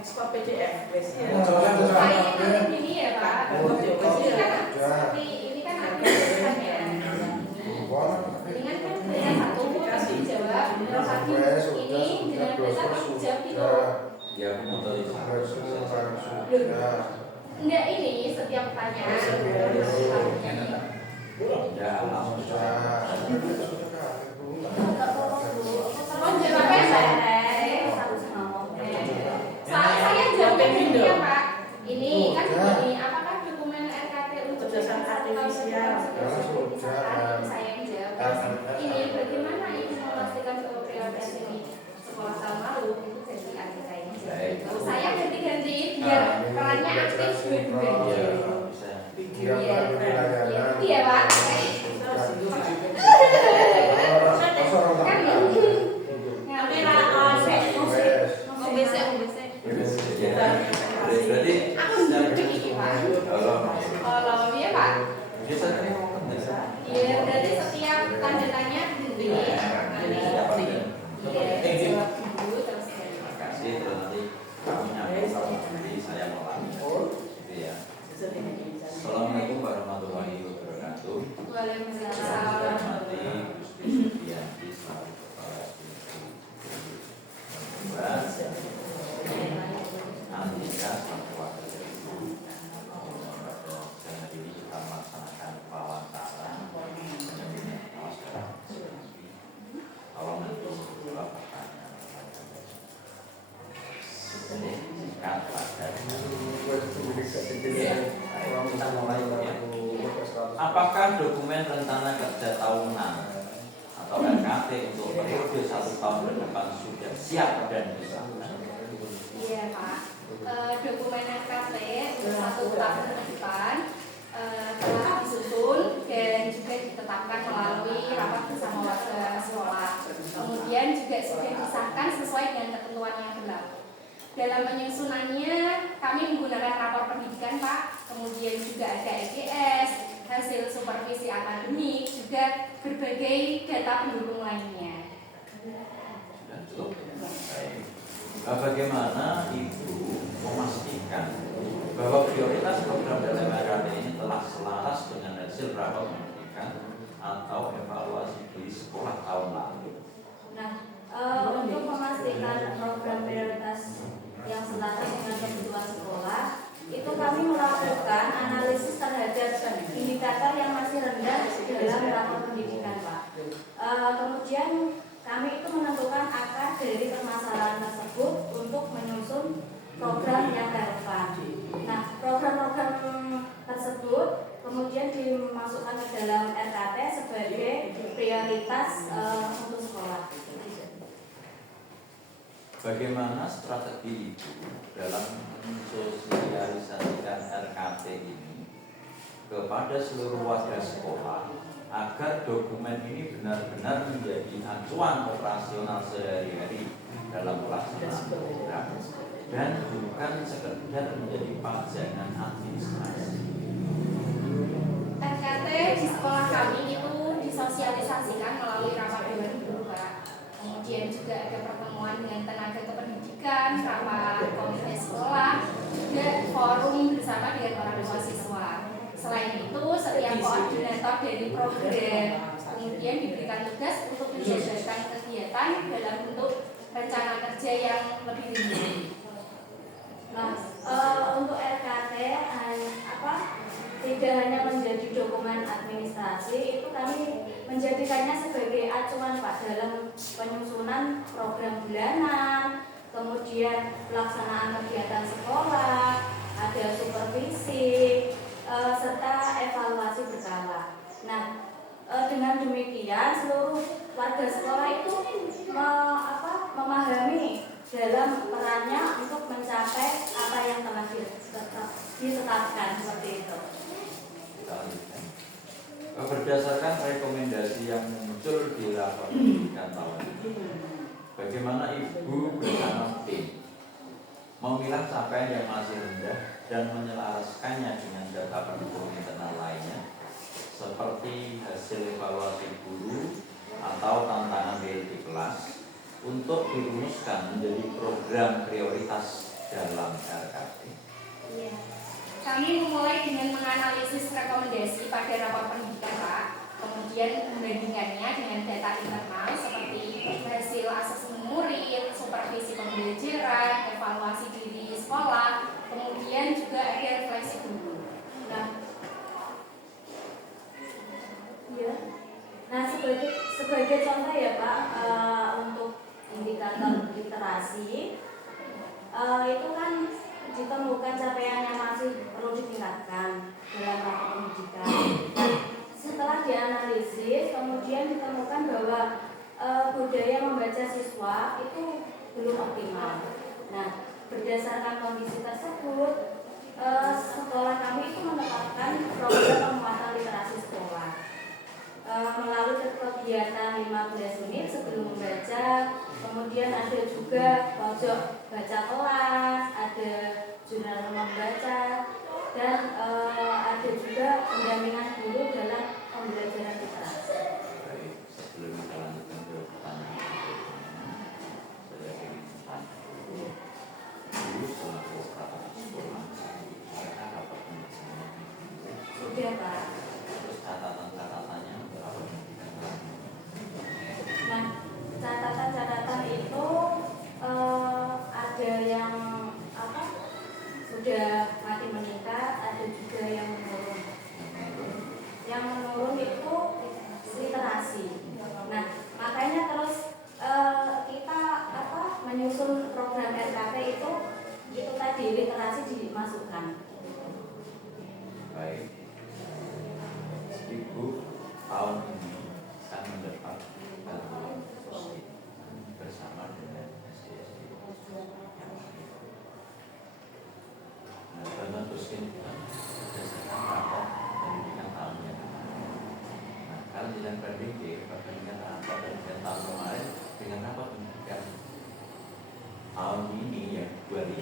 ekspor PDF ya. Ini ya Pak. Ini kan administrasinya. Dengan kan dengan satu kasih dijawab, terus lagi ini dengan besar aku jawab itu. Ya aku mau tahu itu. Enggak, ini setiap pertanyaan. Ya langsung. Oh, jawabnya saya jawabnya gini ya Pak. Ini kan begini, apakah dokumen RKT untuk kecerdasan artifisial? Saya yang jawab. Ini bagaimana Ibu memastikan bahwa prioritas ini sekolah tahun lalu itu jadi adik saya. Kalau saya ganti-ganti biar perannya aktif dua-duanya. Iya Pak. Berarti aku begini Pak. Kalau iya Pak. Iya, berarti setiap tanda tanya henti. Terima kasih. Terus nanti kamu nyampe nanti saya melalui. Gitu ya. Assalamualaikum warahmatullahi wabarakatuh. Waalaikumsalam. Apakah dokumen rencana kerja tahunan atau RKT untuk periode 1 tahun ke depan sudah siap dan disahkan? Iya Pak. Dokumen RKT 1 tahun ke depan telah disusun dan juga ditetapkan melalui rapat bersama warga sekolah. Kemudian juga sudah disahkan sesuai dengan ketentuan yang berlaku. Dalam penyusunannya kami menggunakan rapor pendidikan Pak, kemudian juga ada EGS, hasil supervisi akademik, juga berbagai data pendukung lainnya. Bagaimana Ibu memastikan bahwa prioritas program dalam RKT ini telah selaras dengan hasil rapat pendidikan atau evaluasi di sekolah tahun lalu? Nah, untuk memastikan program prioritas yang selaras dengan kebutuhan sekolah, itu kami melakukan analisis terhadap indikator yang masih rendah dalam rapor pendidikan, Pak. Kemudian kami itu menentukan akar dari permasalahan tersebut untuk menyusun program yang relevan. Nah, program-program tersebut kemudian dimasukkan ke dalam RKT sebagai prioritas untuk sekolah. Bagaimana strategi Ibu dalam mensosialisasikan RKT ini kepada seluruh warga sekolah agar dokumen ini benar-benar menjadi acuan operasional sehari-hari dalam pelaksanaan program dan bukan sekedar menjadi pajangan administrasi? RKT di sekolah kami itu disosialisasikan melalui rapat dewan guru Pak. Kemudian juga ada pertemuan dengan tenaga kependidikan, rapat komite sekolah, dan forum bersama dengan orang tua siswa. Selain itu, setiap koordinator dari program kemudian diberikan tugas untuk menjalankan kegiatan dalam bentuk rencana kerja yang lebih rinci. Nah, untuk RKT tidak hanya menjadi dokumen administrasi, itu kami menjadikannya sebagai acuan Pak dalam penyusunan program bulanan, kemudian pelaksanaan kegiatan sekolah, ada supervisi, serta evaluasi berkala. Nah, dengan demikian seluruh warga sekolah itu memahami dalam perannya untuk mencapai apa yang telah ditetapkan seperti itu. Berdasarkan rekomendasi yang muncul di rapat pendidikan tahun ini, bagaimana Ibu bersama tim memilah capaian yang masih rendah dan menyelaraskannya dengan data pendukung internal lainnya seperti hasil evaluasi guru atau tantangan real di kelas untuk dirumuskan menjadi program prioritas dalam RKT? Iya. Kami memulai dengan menganalisis rekomendasi pada rapor pendidikan, Pak. Kemudian membandingkannya dengan data internal seperti hasil asesmen murid, supervisi pembelajaran, evaluasi diri sekolah, kemudian juga ada refleksi guru. Nah, ya. Nah, sebagai contoh ya Pak, untuk indikator literasi itu kan ditemukan capaian yang masih perlu ditingkatkan dalam rapor pendidikan. Setelah dianalisis, kemudian ditemukan bahwa budaya membaca siswa itu belum optimal. Nah, berdasarkan kondisi tersebut, sekolah kami itu menetapkan program penguatan literasi sekolah melalui kegiatan 15 menit sebelum membaca, kemudian ada juga pojok baca kelas, ada jurnal membaca, dan ada juga pendampingan guru dalam pembelajaran literasi. Baik, sebelum kita lanjutkan ke pertanyaan berikutnya, saya ingin tanya dulu selaku kepala sekolah, mereka dapat pendidikan Sudah Pak. terus catatan-catatannya apa pendidikan? Nah, catatan-catatan itu ada yang sudah makin meningkat, ada juga yang menurun. Yang menurun itu literasi. Nah, makanya terus kita menyusun program RKT itu tadi literasi dimasukkan. Baik, Ibu tahun ini akan mendapat bantuan sosial bersama dengan SDSD. Nah, bantuan sosial berdasarkan rapor pendidikan tahun yang kemarin. Nah, kalau tidak berbeda perbandingan rapor pendidikan tahun kemarin dengan rapor pendidikan tahun ini yang 25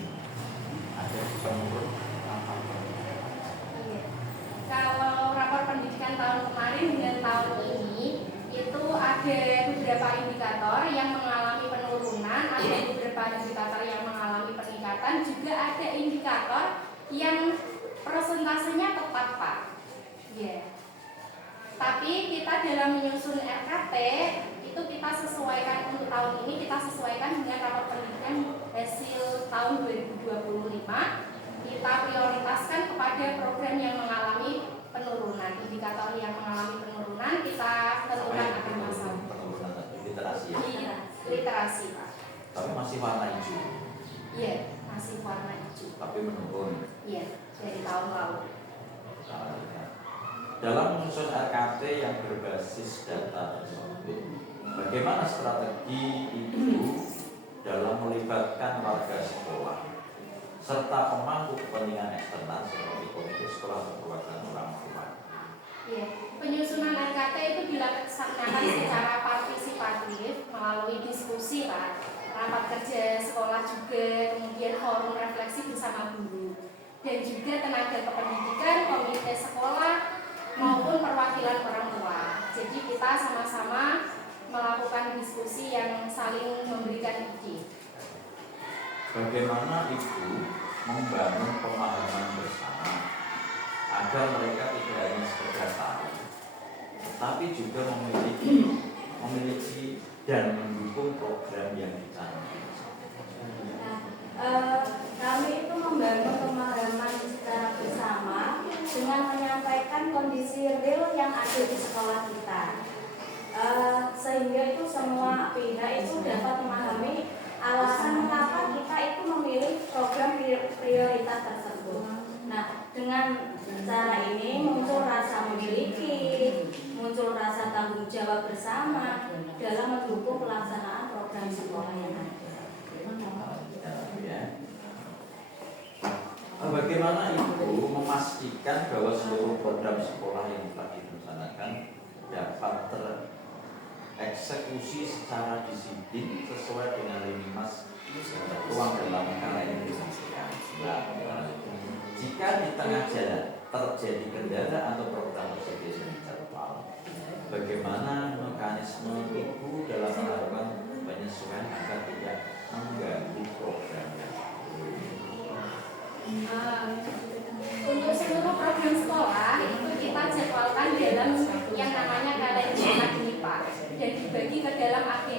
ada penurun apa? Kalau rapor pendidikan tahun kemarin dengan tahun ini itu ada beberapa indikator yang mengalami penurunan, ada beberapa indikator yang mengalami peningkatan, juga ada indikator yang persentasenya tepat, Pak. Ya. Tapi kita dalam menyusun RKT itu kita sesuaikan untuk tahun ini, kita sesuaikan dengan rapor pendidikan hasil tahun 2025. Kita prioritaskan kepada program yang mengalami penurunan, indikator yang mengalami penurunan kita tentukan akan masalah. Penurunan literasi ya? Literasi, Pak. Tapi masih warna hijau. Iya, masih warna hijau. Tapi menurun. Iya, dari tahun lalu. Dalam menyusun RKT yang berbasis data tersebut, bagaimana strategi Ibu dalam melibatkan warga sekolah serta pemangku kepentingan eksternal seperti komite sekolah atau perwakilan orang tua? Iya, penyusunan RKT itu dilaksanakan secara partisipatif melalui diskusi, Pak, rapat kerja sekolah juga, kemudian forum refleksi bersama guru, dan juga tenaga kependidikan, komite sekolah maupun perwakilan orang tua. Jadi kita sama-sama melakukan diskusi yang saling memberikan ide. Bagaimana Ibu membangun pemahaman bersama agar mereka tidak hanya sekedar tahu, tapi juga memiliki dan mendukung program yang dicanangkan? Nah, kami itu membangun pemahaman secara bersama dengan menyampaikan kondisi real yang ada di sekolah kita, sehingga itu semua pihak itu dapat memahami alasan mengapa kita itu memilih program prioritas tersebut. Nah, dengan cara ini muncul rasa memiliki, muncul rasa tanggung jawab bersama dalam mendukung pelaksanaan program sekolah yang ada. Bagaimana Ibu memastikan bahwa seluruh program sekolah yang telah direncanakan dapat tereksekusi secara disiplin sesuai dengan lini mas yang tertuang dalam KKN Indonesia? Jika di tengah jalan terjadi kendala atau program tersebut dijadwal, bagaimana mekanisme Ibu dalam melakukan penyesuaian agar tidak mengganggu program yang lain?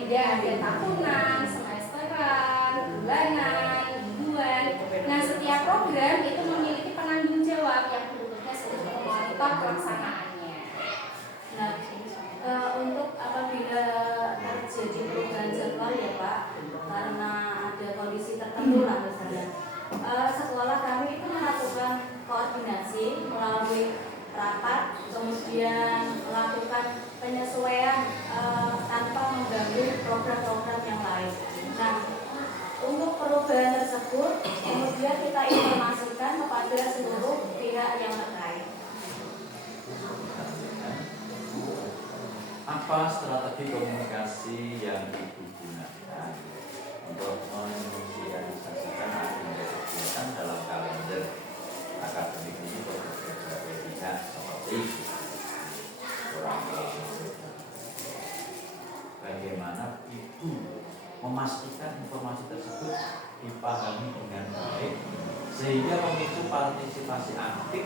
berbeda, ada tahunan, semesteran, bulanan, mingguan. Nah, setiap program itu memiliki penanggung jawab yang bertugas untuk memonitor pelaksanaannya. Nah, untuk apabila terjadi perubahan jadwal ya Pak, karena ada kondisi tertentu lah misalnya, sekolah kami itu melakukan koordinasi melalui rapat, kemudian melakukan penyesuaian tanpa mengganggu program-program yang lain. Nah, untuk perubahan tersebut kemudian kita informasikan kepada seluruh pihak yang terkait. Apa strategi komunikasi yang Ibu gunakan untuk menginisiasikan agenda kegiatan dalam kalender akademik ini berbagai pihak seperti kurang lebih. Bagaimana Ibu memastikan informasi tersebut dipahami dengan baik sehingga memicu partisipasi aktif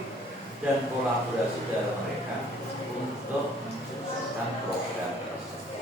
dan kolaborasi dari mereka untuk mensukseskan program tersebut.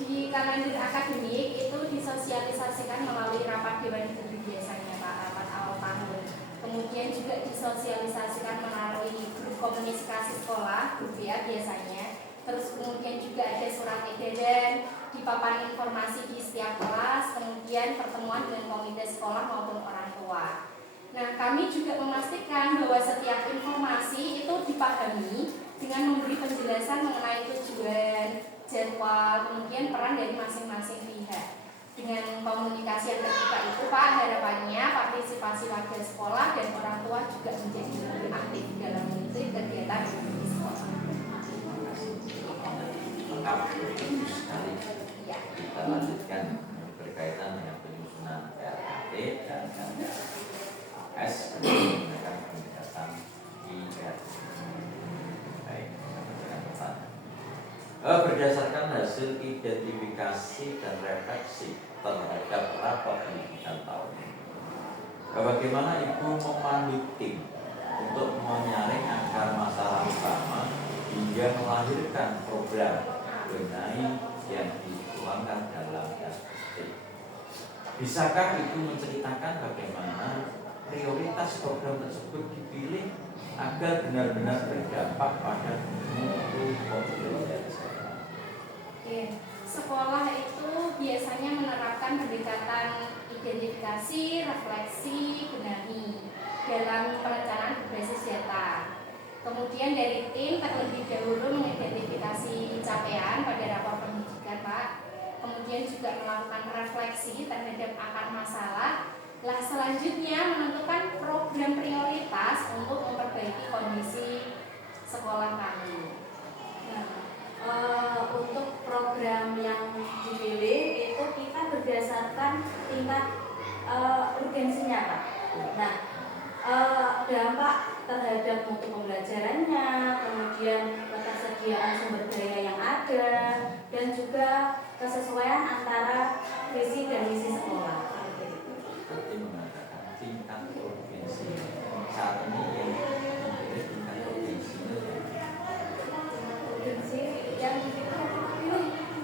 Di kalender akademik itu disosialisasikan melalui rapat dewan guru biasanya Pak, rapat awal tahun. Kemudian juga disosialisasikan melalui grup komunikasi sekolah, grup ya biasanya. Terus kemudian juga ada surat edaran, di papan informasi di setiap kelas, kemudian pertemuan dengan komite sekolah maupun orang tua. Nah, kami juga memastikan bahwa setiap informasi itu dipahami dengan memberi penjelasan mengenai tujuan, jadwal, kemudian peran dari masing-masing pihak. Dengan komunikasi yang terbuka itu Pak, harapannya partisipasi warga sekolah dan orang tua juga menjadi lebih aktif dalam mengikuti kegiatan di sekolah. Lengkap, bagus sekali. Kita lanjutkan berkaitan dengan penyusunan RKT dan KS menggunakan pendekatan IR. Baik, dengan pertanyaan. Berdasarkan hasil identifikasi dan refleksi terhadap rapor pendidikan tahun ini, bagaimana Ibu memandu tim untuk menyaring akar masalah utama hingga melahirkan program benahi yang dituangkan dalam SPT? Bisakah Ibu menceritakan bagaimana prioritas program tersebut dipilih agar benar-benar berdampak pada mutu pembelajaran? Sekolah itu biasanya menerapkan pendekatan identifikasi, refleksi, benahi dalam perencanaan berbasis data. Kemudian dari tim terlebih dahulu mengidentifikasi capaian pada rapor pendidikan Pak. Kemudian juga melakukan refleksi terhadap akar masalah. Lah selanjutnya menentukan program prioritas untuk memperbaiki kondisi sekolah kami. Untuk program yang dipilih itu kita berdasarkan tingkat urgensinya Pak. Nah, dampak terhadap mutu pembelajarannya, kemudian ketersediaan sumber daya yang ada, dan juga kesesuaian antara visi dan misi sekolah. Berarti mengatakan tingkat urgensi saat ini yang dipilih tingkat urgensinya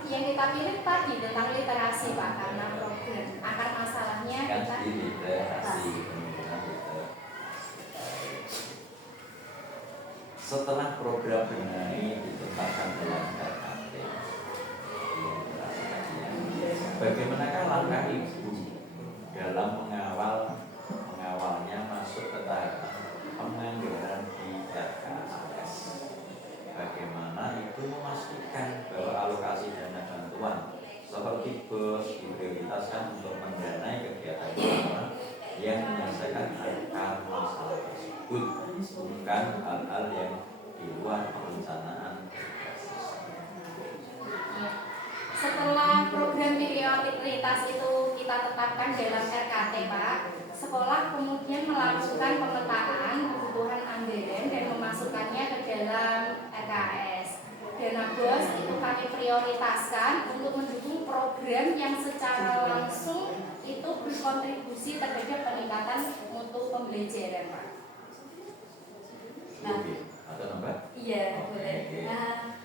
yang kita pilih tadi tentang literasi Pak, karena program akar masalahnya kan kita di literasi kemudian setelah program benahi ditetapkan dalam RKT, bagaimanakah langkah Ibu dalam mengawalnya masuk ke tahapan penganggaran di RKS? Bagaimana Ibu memastikan bahwa alokasi dana bantuan seperti BOS diprioritaskan untuk mendanai kegiatan utama yang menyelesaikan akar masalah tersebut, bukan hal-hal yang di luar perencanaan. Setelah program prioritas itu kita tetapkan dalam RKT Pak, sekolah kemudian melakukan pemetaan kebutuhan anggaran dan memasukkannya ke dalam RKS. Dana BOS itu kami prioritaskan untuk mendukung program yang secara langsung itu berkontribusi terhadap peningkatan mutu pembelajaran Pak. Nah, Atau nambah? iya boleh. Nah,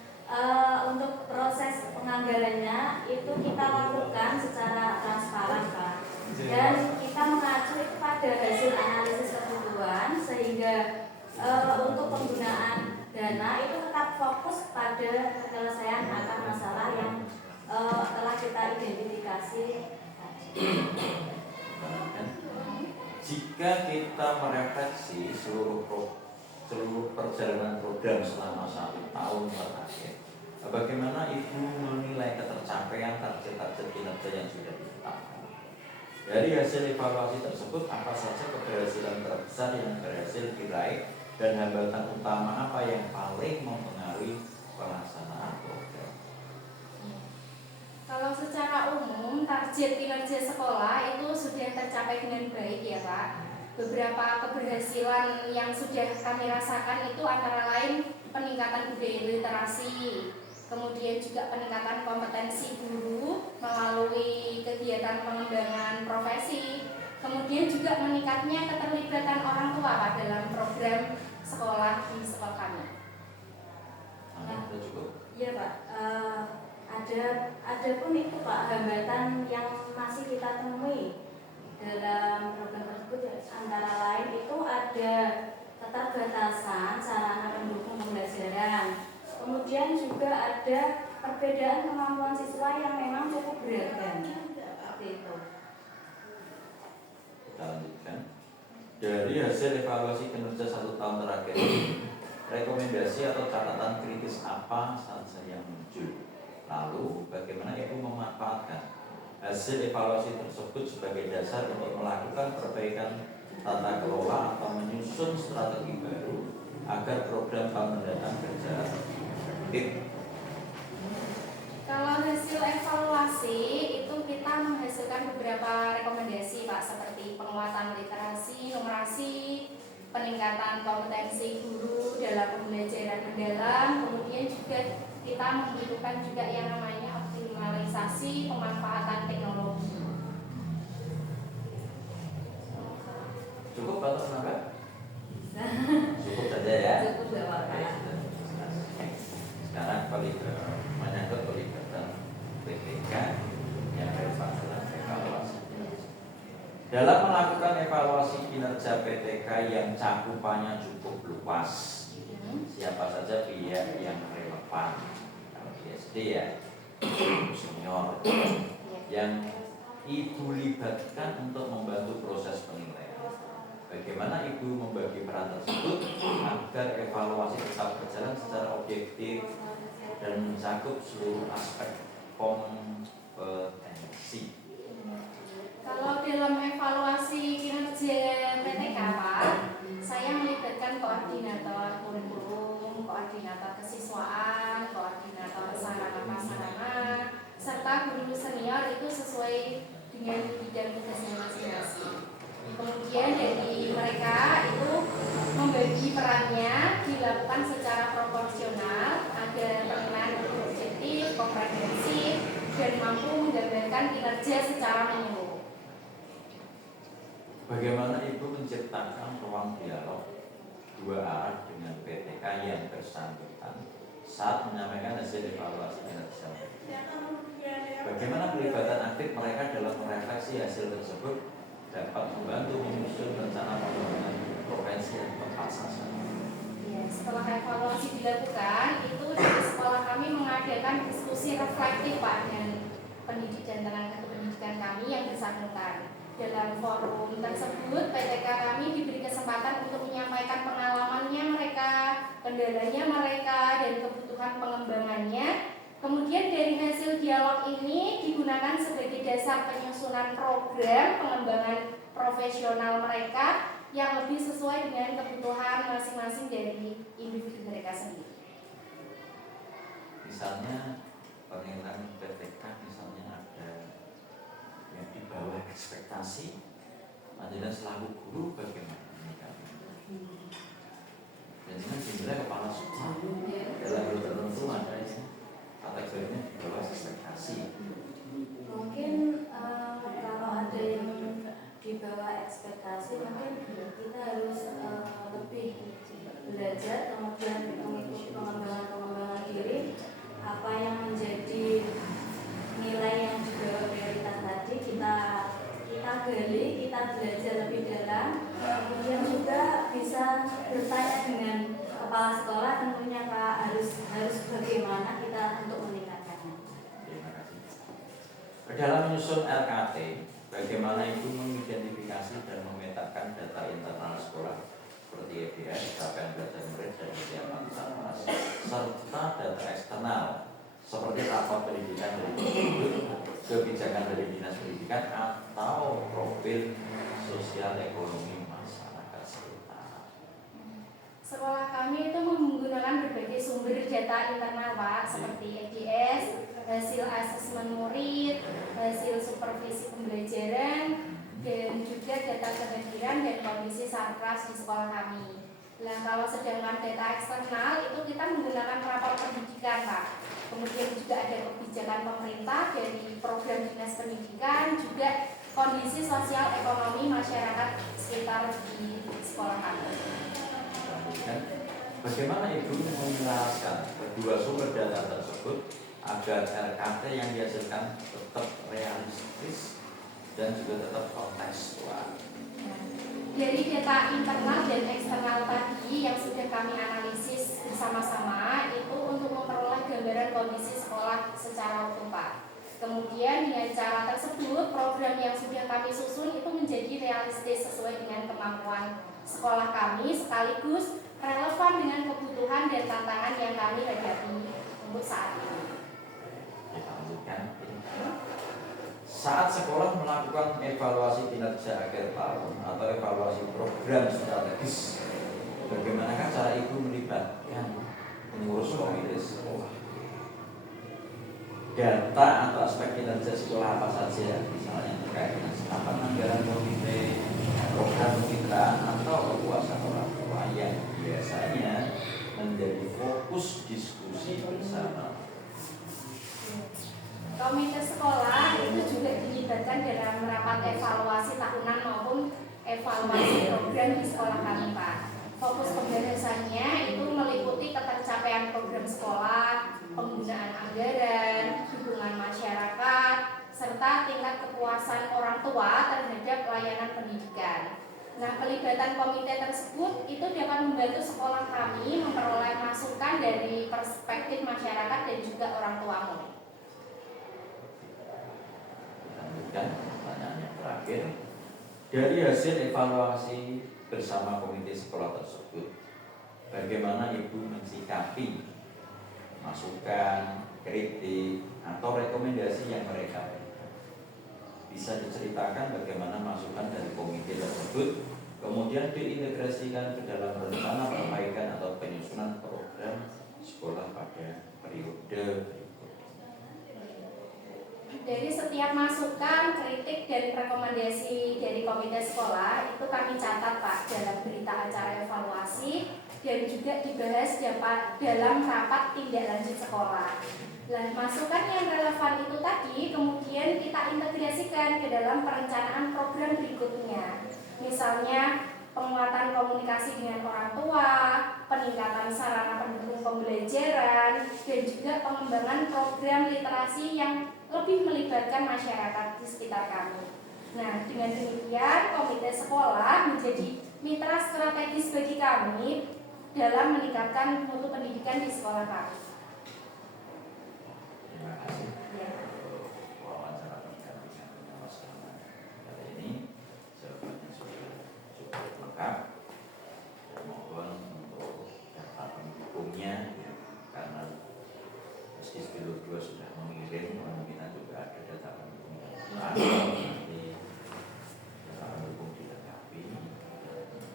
untuk proses penganggarannya itu kita lakukan secara transparan, Pak. Dan kita mengacu itu pada hasil analisis kebutuhan sehingga untuk penggunaan dana itu tetap fokus pada penyelesaian akar masalah yang telah kita identifikasi. Jika kita merefleksi seluruh perjalanan program selama 1 tahun terakhir, bagaimana Ibu menilai ketercapaian target-target kinerja yang sudah ditetapkan? Dari hasil evaluasi tersebut, apa saja keberhasilan terbesar yang berhasil diraih dan hambatan utama apa yang paling mempengaruhi pelaksanaan program? Kalau secara umum target kinerja sekolah itu sudah tercapai dengan baik ya Pak. Beberapa keberhasilan yang sudah kami rasakan itu antara lain peningkatan budaya literasi, kemudian juga peningkatan kompetensi guru melalui kegiatan pengembangan profesi, kemudian juga meningkatnya keterlibatan orang tua Pak dalam program sekolah di sekolah kami. Iya Pak. Ada pun itu Pak hambatan yang masih kita temui dalam program tersebut, antara lain itu ada keterbatasan sarana pendukung pembelajaran, kemudian juga ada perbedaan kemampuan siswa yang memang cukup beragam seperti itu. Kita lanjutkan. Dari hasil evaluasi kinerja 1 tahun terakhir, rekomendasi atau catatan kritis apa saja yang muncul? Lalu, bagaimana Ibu memanfaatkan hasil evaluasi tersebut sebagai dasar untuk melakukan perbaikan tata kelola atau menyusun strategi baru agar program tahun mendatang berjalan efektif? Kalau hasil evaluasi itu kita menghasilkan beberapa rekomendasi Pak, seperti penguatan literasi, numerasi, peningkatan kompetensi guru dalam pembelajaran mendalam, kemudian juga kita membutuhkan juga yang namanya optimalisasi pemanfaatan teknologi. Cukup atau kenapa? Cukup saja ya. Cukup ya Pak. Sekarang menyangkut pelibatan PTK yang relevan dalam evaluasi. Dalam melakukan evaluasi kinerja PTK yang cakupannya cukup luas, siapa saja pihak yang relevan? Kalau di SD ya, senior yang Ibu libatkan untuk membantu proses penilaian. Bagaimana Ibu membagi peran tersebut agar evaluasi tetap berjalan secara objektif dan mencakup seluruh aspek kompetensi? Kalau dalam evaluasi kinerja PTK Pak, saya melibatkan koordinator kurikulum, koordinator kesiswaan, koordinator sarana-prasarana, serta guru senior itu sesuai dengan bidang tugasnya masing-masing. Kemudian dari mereka itu membagi perannya dilakukan secara proporsional agar penilaian objektif, komprehensif, dan mampu menggambarkan kinerja secara menyeluruh. Bagaimana Ibu menciptakan ruang dialog 2 arah dengan PTK yang bersangkutan saat menyampaikan hasil evaluasi kinerja? Bagaimana pelibatan aktif mereka dalam merefleksi hasil tersebut dapat membantu menyusun rencana pembangunan provinsi yang tepat sasaran? Ya, setelah evaluasi dilakukan, itu dari sekolah kami mengadakan diskusi reflektif Pak dengan pendidik dan tenaga kependidikan kami yang bersangkutan. Dalam forum tersebut, PTK kami diberi kesempatan untuk menyampaikan pengalamannya mereka, kendalanya mereka, dan kebutuhan pengembangannya. Kemudian dari hasil dialog ini digunakan sebagai dasar penyusunan program pengembangan profesional mereka yang lebih sesuai dengan kebutuhan masing-masing dari individu mereka sendiri. Misalnya penilaian PTK misalnya ada yang di bawah ekspektasi, Panjenengan selaku guru bagaimana menyikapi? Dan ini sebenarnya kepala sekolah dalam hal tertentu ada yang kategorinya di bawah ekspektasi. Mungkin kalau ada yang di bawah ekspektasi, mungkin kita harus lebih belajar, kemudian mengikuti pengembangan diri, apa yang menjadi kita belajar lebih dalam, kemudian juga bisa bertanya dengan kepala sekolah tentunya Pak, harus bagaimana kita untuk meningkatkannya. Terima kasih. Dalam menyusun RKT, bagaimana Ibu mengidentifikasi dan memetakan data internal sekolah seperti EBS, capaian belajar murid dan kesiapan kelas, serta data eksternal seperti rapat pendidikan dari guru, kebijakan dari dinas pendidikan, atau profil sosial ekonomi masyarakat sekitar. Sekolah kami itu menggunakan berbagai sumber data internal Pak, seperti EBS, hasil asesmen murid, hasil supervisi pembelajaran, dan juga data kehadiran dan kondisi sarkas di sekolah kami. Nah, kalau sedangkan data eksternal itu kita menggunakan rapor pendidikan Pak. Kemudian juga ada kebijakan pemerintah dari program dinas pendidikan, juga kondisi sosial ekonomi masyarakat sekitar di sekolah kami. Bagaimana Ibu menjelaskan kedua sumber data tersebut agar RKT yang dihasilkan tetap realistis dan juga tetap kontekstual? Dari data internal dan eksternal tadi yang sudah kami analisis bersama-sama itu untuk memperoleh gambaran kondisi sekolah secara utuh Pak. Kemudian dengan cara tersebut program yang sudah kami susun itu menjadi realistis sesuai dengan kemampuan sekolah kami sekaligus relevan dengan kebutuhan dan tantangan yang kami hadapi untuk saat ini. Kita lanjutkan. Saat sekolah melakukan evaluasi kinerja akhir tahun atau evaluasi program strategis, bagaimanakah cara Ibu melibatkan pengurus komite sekolah? Data atau aspek kinerja sekolah apa saja, misalnya terkait dengan serapan anggaran komite, program kemitraan atau kepuasan orang tua yang biasanya menjadi fokus diskusi bersama. Komite sekolah itu juga dilibatkan dalam rapat evaluasi tahunan maupun evaluasi program di sekolah kami Pak. Fokus pembahasannya itu meliputi ketercapaian program sekolah, penggunaan anggaran, dukungan masyarakat, serta tingkat kepuasan orang tua terhadap layanan pendidikan. Nah, pelibatan komite tersebut itu dapat membantu sekolah kami memperoleh masukan dari perspektif masyarakat dan juga orang tua murid. Dan pertanyaan yang terakhir, dari hasil evaluasi bersama komite sekolah tersebut, bagaimana Ibu mensikapi masukan, kritik, atau rekomendasi yang mereka berikan? Bisa diceritakan bagaimana masukan dari komite tersebut kemudian diintegrasikan ke dalam rencana perbaikan atau penyusunan program sekolah pada periode. Dari setiap masukan, kritik, dan rekomendasi dari komite sekolah itu kami catat Pak dalam berita acara evaluasi dan juga dibahas dalam rapat tindak lanjut sekolah. Nah, masukan yang relevan itu tadi kemudian kita integrasikan ke dalam perencanaan program berikutnya. Misalnya penguatan komunikasi dengan orang tua, peningkatan sarana pendukung pembelajaran, dan juga pengembangan program literasi yang lebih melibatkan masyarakat di sekitar kami. Nah, dengan demikian komite sekolah menjadi mitra strategis bagi kami dalam meningkatkan mutu pendidikan di sekolah kami. Terima kasih. Wawancara pendampingan pengawasan kali ini jawabannya sudah cukup lengkap. Mohon untuk data pendukungnya karena meski sebelum dua sudah mengirim, kemungkinan juga ada data pendukungnya. Nanti data pendukung dilengkapi.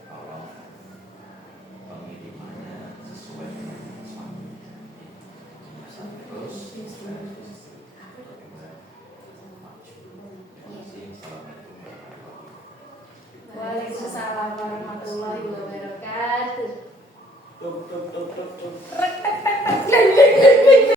Tolong pengirimannya sesuai dengan terus. Waalaikumsalam warahmatullahi wabarakatuh. Tuk.